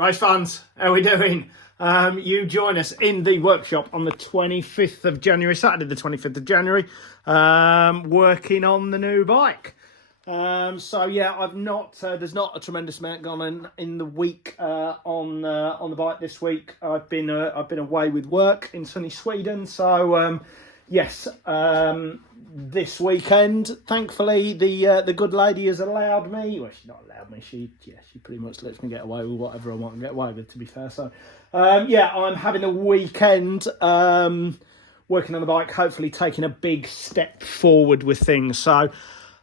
Race fans, how are we doing? You join us in the workshop on the 25th of January, Saturday the 25th of January, working on the new bike. So yeah, I've not. There's not a tremendous amount gone on in the week on the bike this week. I've been away with work in sunny Sweden. So yes, this weekend, thankfully, the good lady has allowed me. Well, she's not allowed me. She pretty much lets me get away with whatever I want to get away with. To be fair, so yeah, I'm having a weekend working on the bike. Hopefully, taking a big step forward with things. So.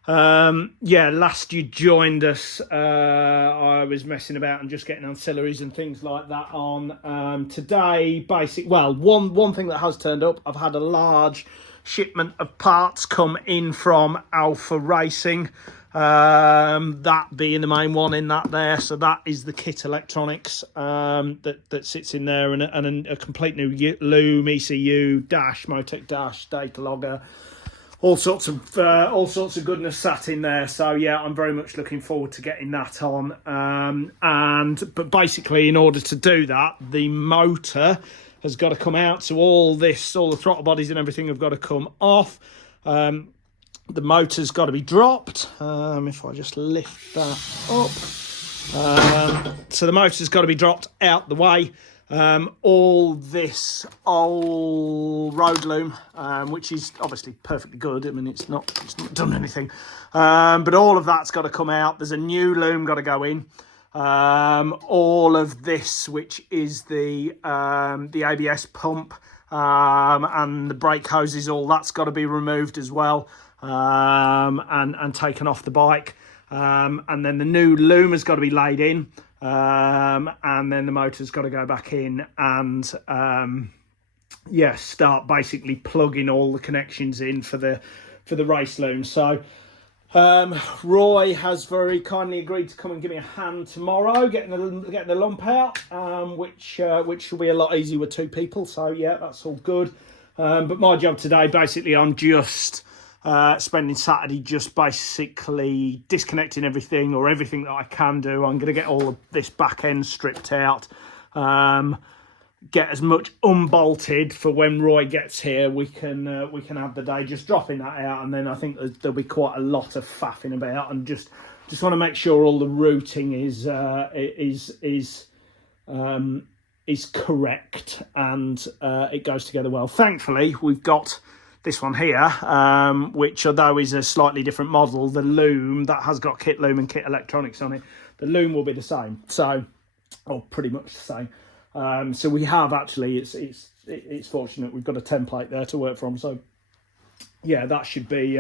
Yeah, last you joined us, I was messing about and just getting ancillaries and things like that on. Today, one thing that has turned up, I've had a large shipment of parts come in from Alpha Racing, that being the main one in that there. So that is the kit electronics that sits in there, and a complete new loom, ECU, dash, Motec dash, data logger. All sorts of goodness sat in there. So yeah, I'm very much looking forward to getting that on. But basically, in order to do that, the motor has got to come out. So all the throttle bodies and everything have got to come off. The motor's got to be dropped. If I just lift that up. So the motor's got to be dropped out the way. All this old road loom, which is obviously perfectly good. I mean, it's not done anything, but all of that's got to come out. There's a new loom got to go in. All of this, which is the ABS pump and the brake hoses, all that's got to be removed as well, and taken off the bike. And then the new loom has got to be laid in. And then the motor's got to go back in and start basically plugging all the connections in for the race loom. So Roy has very kindly agreed to come and give me a hand tomorrow getting the lump out, which will be a lot easier with two people. So yeah, that's all good. But my job today, basically, I'm just spending Saturday just basically disconnecting everything that I can do. I'm going to get all of this back end stripped out, get as much unbolted for when Roy gets here. We can have the day just dropping that out, and then I think there'll be quite a lot of faffing about, and just want to make sure all the routing is correct and it goes together well. Thankfully, we've got this one here, which although is a slightly different model, the loom that has got kit loom and kit electronics on it, the loom will be the same, or pretty much the same. So we have actually, it's fortunate we've got a template there to work from. So yeah, that should be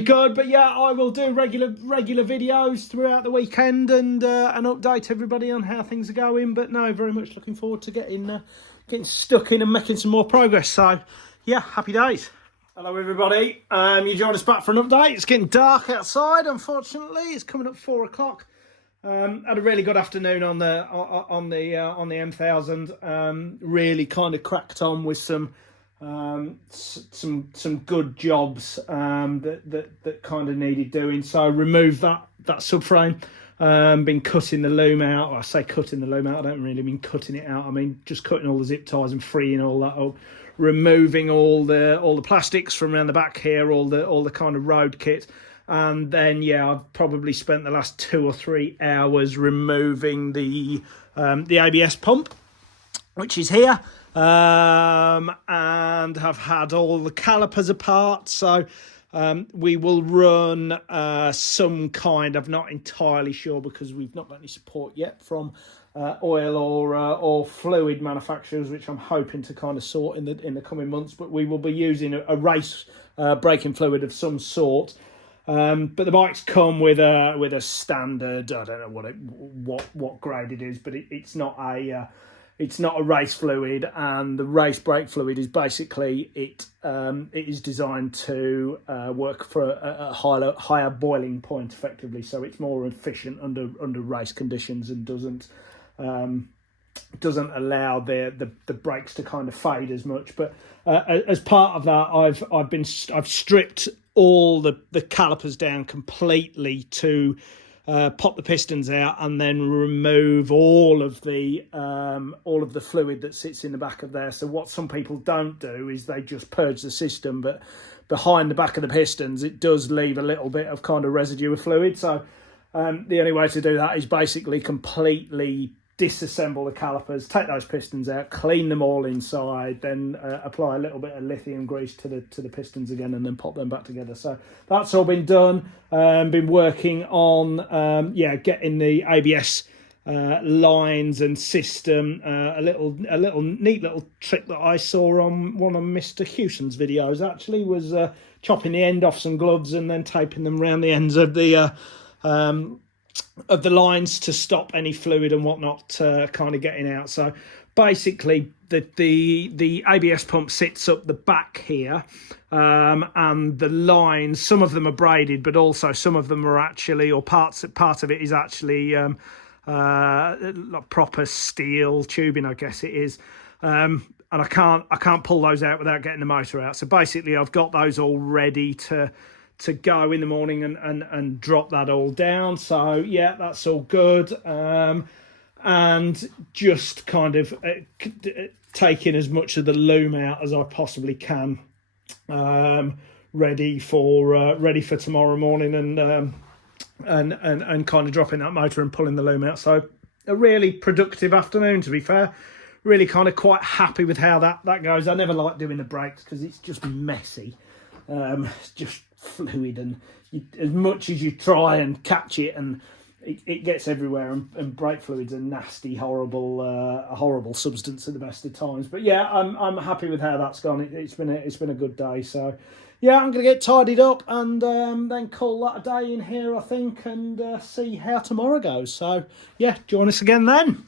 good. But yeah, I will do regular videos throughout the weekend and update everybody on how things are going. But no, very much looking forward to getting stuck in and making some more progress. So yeah, happy days. Hello everybody, you joined us back for an update. It's getting dark outside, unfortunately. It's coming up 4 o'clock. Had a really good afternoon on the M1000. Really kind of cracked on with some good jobs that kind of needed doing. So removed that subframe. Been cutting the loom out. I say cutting the loom out, I don't really mean cutting it out. I mean just cutting all the zip ties and freeing all that up. Removing all the plastics from around the back here, all the kind of road kit, and then yeah, I've probably spent the last 2 or 3 hours removing the ABS pump, which is here, and have had all the calipers apart. So we will run some kind. I'm not entirely sure because we've not got any support yet from oil or fluid manufacturers, which I'm hoping to kind of sort in the coming months. But we will be using a race braking fluid of some sort. But the bikes come with a standard. I don't know what grade it is, but it's not a race fluid, and the race brake fluid is basically it is designed to work for a higher boiling point effectively, so it's more efficient under race conditions and doesn't allow the brakes to kind of fade as much. But as part of that, I've stripped all the calipers down completely to pop the pistons out, and then remove all of the fluid that sits in the back of there. So what some people don't do is they just purge the system, but behind the back of the pistons it does leave a little bit of kind of residue of fluid. So the only way to do that is basically completely disassemble the calipers, take those pistons out, clean them all inside, then apply a little bit of lithium grease to the pistons again, and then pop them back together. So that's all been done. Been working on getting the ABS lines and system. A little neat little trick that I saw on one of Mr. Hewson's videos actually was chopping the end off some gloves and then taping them around the ends of the lines to stop any fluid and whatnot kind of getting out. So basically the ABS pump sits up the back here, and the lines, some of them are braided, but also some of them are actually, or part of it is actually proper steel tubing, I guess it is. And I can't pull those out without getting the motor out. So basically I've got those all ready to go in the morning and drop that all down. So yeah, that's all good. And just kind of taking as much of the loom out as I possibly can, ready for tomorrow morning, and kind of dropping that motor and pulling the loom out. So a really productive afternoon, to be fair. Really kind of quite happy with how that goes. I never like doing the brakes because it's just messy. It's just fluid, and as much as you try and catch it, and it gets everywhere, and brake fluid's a nasty, horrible substance at the best of times. But yeah, I'm happy with how that's gone. It's been a good day. So yeah, I'm going to get tidied up and then call that a day in here, I think, and see how tomorrow goes. So yeah, join us again then.